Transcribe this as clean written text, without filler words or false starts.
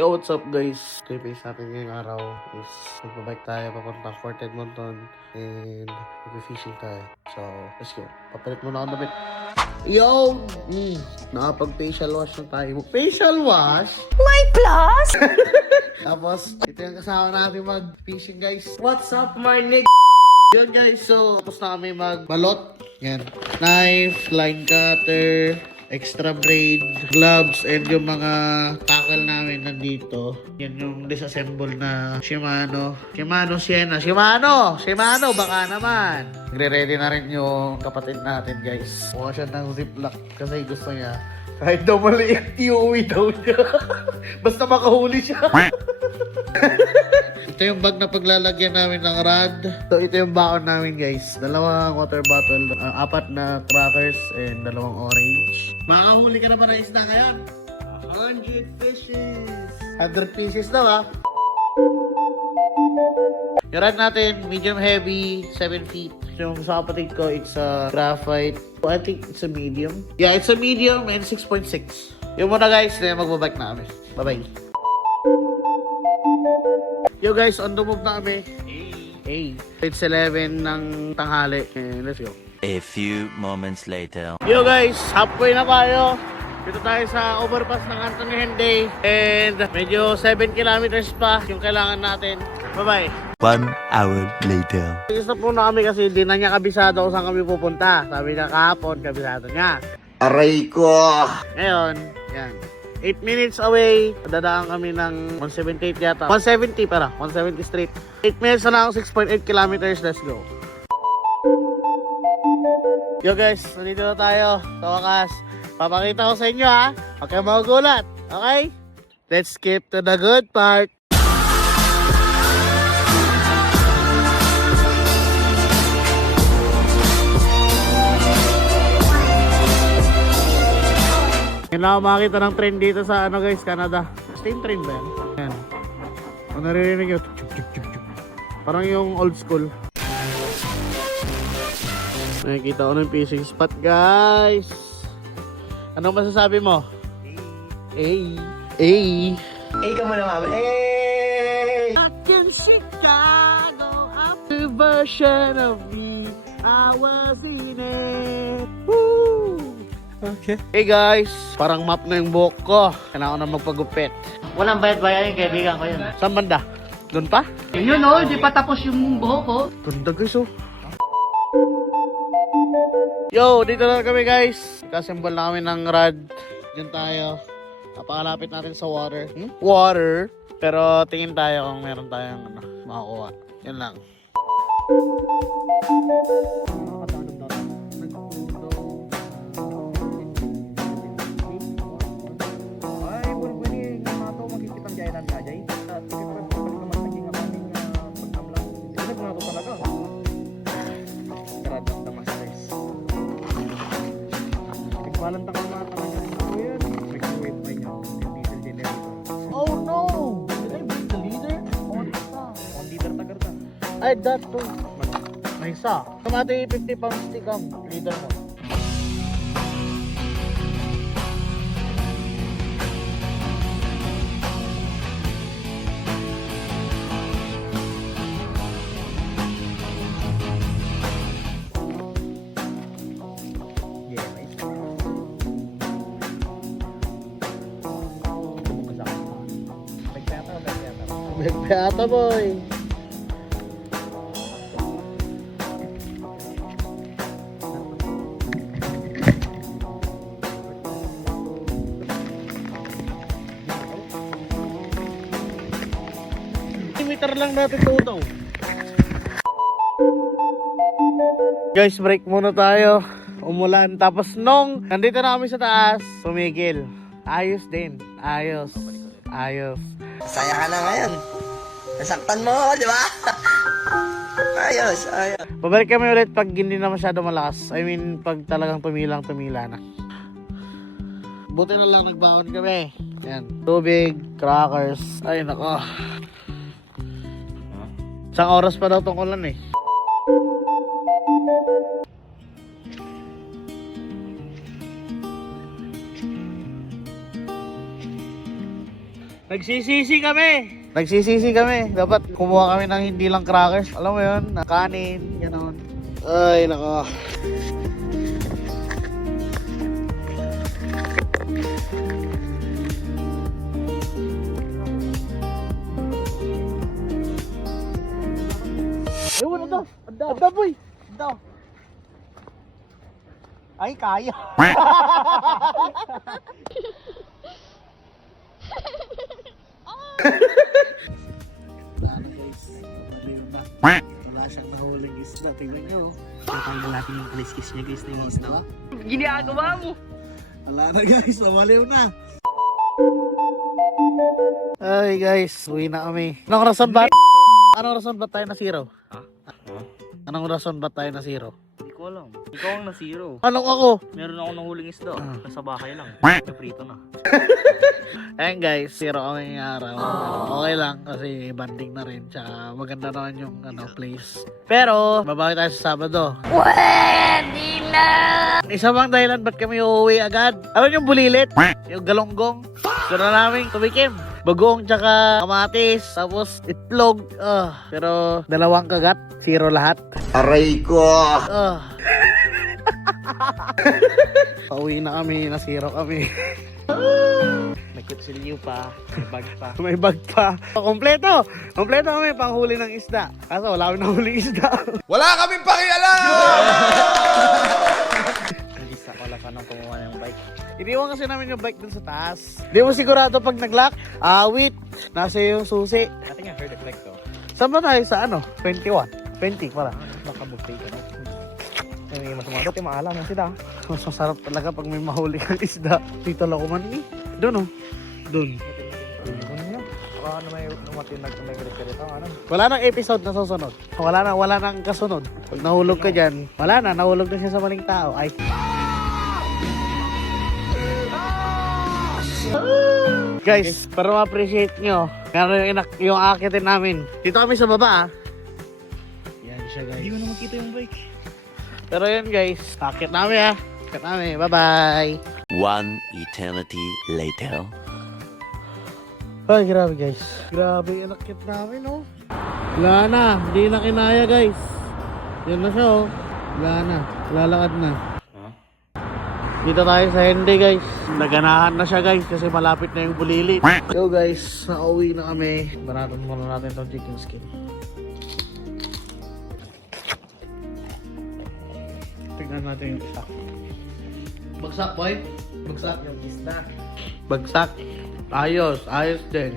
Yo, what's up guys? Ito yung base natin ngayong araw is magbabike tayo papuntang Fort Edmonton and mag-fishing tayo. So, let's go. Papalit muna ako damit. Yo! Nakapag-facial wash na tayo. Facial wash? My plus? Tapos, ito yung kasama natin mag-fishing guys. What's up my nigga? Yun guys, so tapos na kami magbalot. Yan. Knife, line cutter, extra braid, gloves, and yung mga tackle namin nandito. Yan yung disassemble na Shimano. Shimano, baka naman. Nagre-ready na rin yung kapatid natin guys. Mukha siya ng ziplock kasi gusto niya. Kahit daw maliit, iuwi daw niya. Basta makahuli siya. Ito yung bag na paglalagyan namin ng rod. So, ito yung baon namin guys. Dalawang water bottle, 4 na crackers, and 2 orange. Makakahuli ka naman ng isda ngayon. 100 fishes. 100 pieces daw ha. Yung rod natin, medium heavy, 7 feet. Yung sa kapatid ko, it's a graphite. I think it's a medium. Yeah, it's a medium and 6.6. Yung muna guys, na magbabike na kami. Bye-bye. Yo guys, on the move na kami. Hey. It's 11 ng tanghali. And let's go. A few moments later. Yo guys, halfway na tayo. Dito tayo sa overpass ng Anthony Henday. And medyo 7 kilometers pa yung kailangan natin. Bye-bye. 1 hour later. Gusto po na kami kasi di na niya kabisado kung saan kami pupunta. Sabi niya kahapon, kabisado niya. Aray ko! Ngayon, yan. 8 minutes away, dadaan kami ng 178 yata. 170 para, 170 straight. 8 minutes na lang, 6.8 kilometers. Let's go. Yo guys, nandito na tayo sa wakas. Papakita ko sa inyo ha. Huwag kayong magugulat. Okay? Let's skip to the good part. Yan lang ako makakita ng train dito sa guys, Canada. Steam train ba yan? Yan. Kung naririnig yun, parang yung old school. Nakikita ko ng fishing spot guys. Anong masasabi mo? Hey. Hey ka muna mama. Hey! At in Chicago, a version of me, I was in it. Woo! Okay. Hey guys, parang map na yung buhok ko. Kailangan ko na magpagupit. Walang bayad-bayad yung kaibigan ko yun. Saan banda? Doon pa? Yun o, di pa tapos yung buhok ko. Ganda guys oh. Yo, dito na kami guys. Kasembol na kami ng rod. Diyan tayo. Napakalapit natin sa water. Water. Pero tingin tayo kung meron tayong makakuha. Yan lang. Oh no! Did I break the leader? On leader tagarta. Ay, that too. May isa. Kamati 50 pounds stick ang leader mo. Beata boy. Meter lang natin tuto. Guys, break muna tayo. Umulan. Tapos nung nandito na kami sa taas, tumigil. Ayos din. Ayos. Saya ka na ngayon. Nasaktan mo ako, di ba? Ayos. Babalik kami ulit pag hindi na masyado malakas. I mean, pag talagang tumila na. Buti na lang nagbaon kami. Yan. Tubig, crackers. Ay, nako. Isang oras pa daw tong ulan eh. Nagsisisi kami. Dapat kumuha kami ng hindi lang crackers. Alam mo yun, na kanin, gano'n. Ay, nako. Ewan, anda boy. Anda. Ay, kaya. Wala siyang nahuling isda. Tingnan nyo. Natanggal natin yung kaliskis niya guys na yung isda. Ginagawa mo. Wala na guys. Mawaliw na. Ay guys. Uwi na kami. Anong rason ba? Anong rason ba tayo na zero? Anong rason ba tayo na zero? Hindi ko alam. Ikaw ang na-zero. Anong ako? Meron ako nahuling isda. Nasa bahay lang. Prito na. Ayun guys, zero kami ngayong araw. Okay lang kasi banding na rin. Tsaka maganda naman yung place. Pero, babawi tayo sa Sabado. Pwede na! Isa bang dahilan ba't kami uuwi agad? Ano yung bulilit? Yung galonggong? Gusto na namin tumikim. Bagong tsaka kamatis. Tapos itlog. Pero dalawang kagat. Zero lahat. Aray ko! Pauwi na kami. Nasiro kami. May kutsilyo pa. May bag pa. May bag pa. Kompleto kami panghuli ng isda. Kaso wala kami nahuling isda. Wala kaming pakialam! Hindi sa kalasan ng kumuha ng bike. Iniwan kasi namin yung bike dun sa taas. Di mo sigurado pag nag-lock. Wait. Nasa yung susi. Ate nga, heard effect ko. Saan ba tayo sa 21? 20 para. Baka buffet ka na. May masumadot yung maalam ng sila. Mas masarap talaga pag may mahuli kang isda. Dito lang kuman eh. Doon oh. Doon. Ano niya? Baka na may matinag na may grito. Ano? Wala nang episode na susunod. Wala nang kasunod. Pag nahulog ka dyan, wala na. Nahulog na siya sa maling tao. Ay. Guys, para ma-appreciate nyo, yung akitin namin. Dito kami sa baba ah. Yan siya guys. Hindi ko na makita yung bike. Pero yun guys, akit namin ah. Akit namin. Bye-bye. One eternity later. Ay, grabe guys. Grabe yung akit namin oh. Wala na. Hindi na kinaya guys. Yan na siya oh. Wala na. Lalakad na. Dito tayo sa Henday guys. Naganahan na siya guys kasi malapit na yung bulilit. Yo guys, nauwi na kami. Baraton muna natin itong chicken skin. Tignan natin yung isa. Bagsak boy. Bagsak yung isda. Bagsak. Ayos din.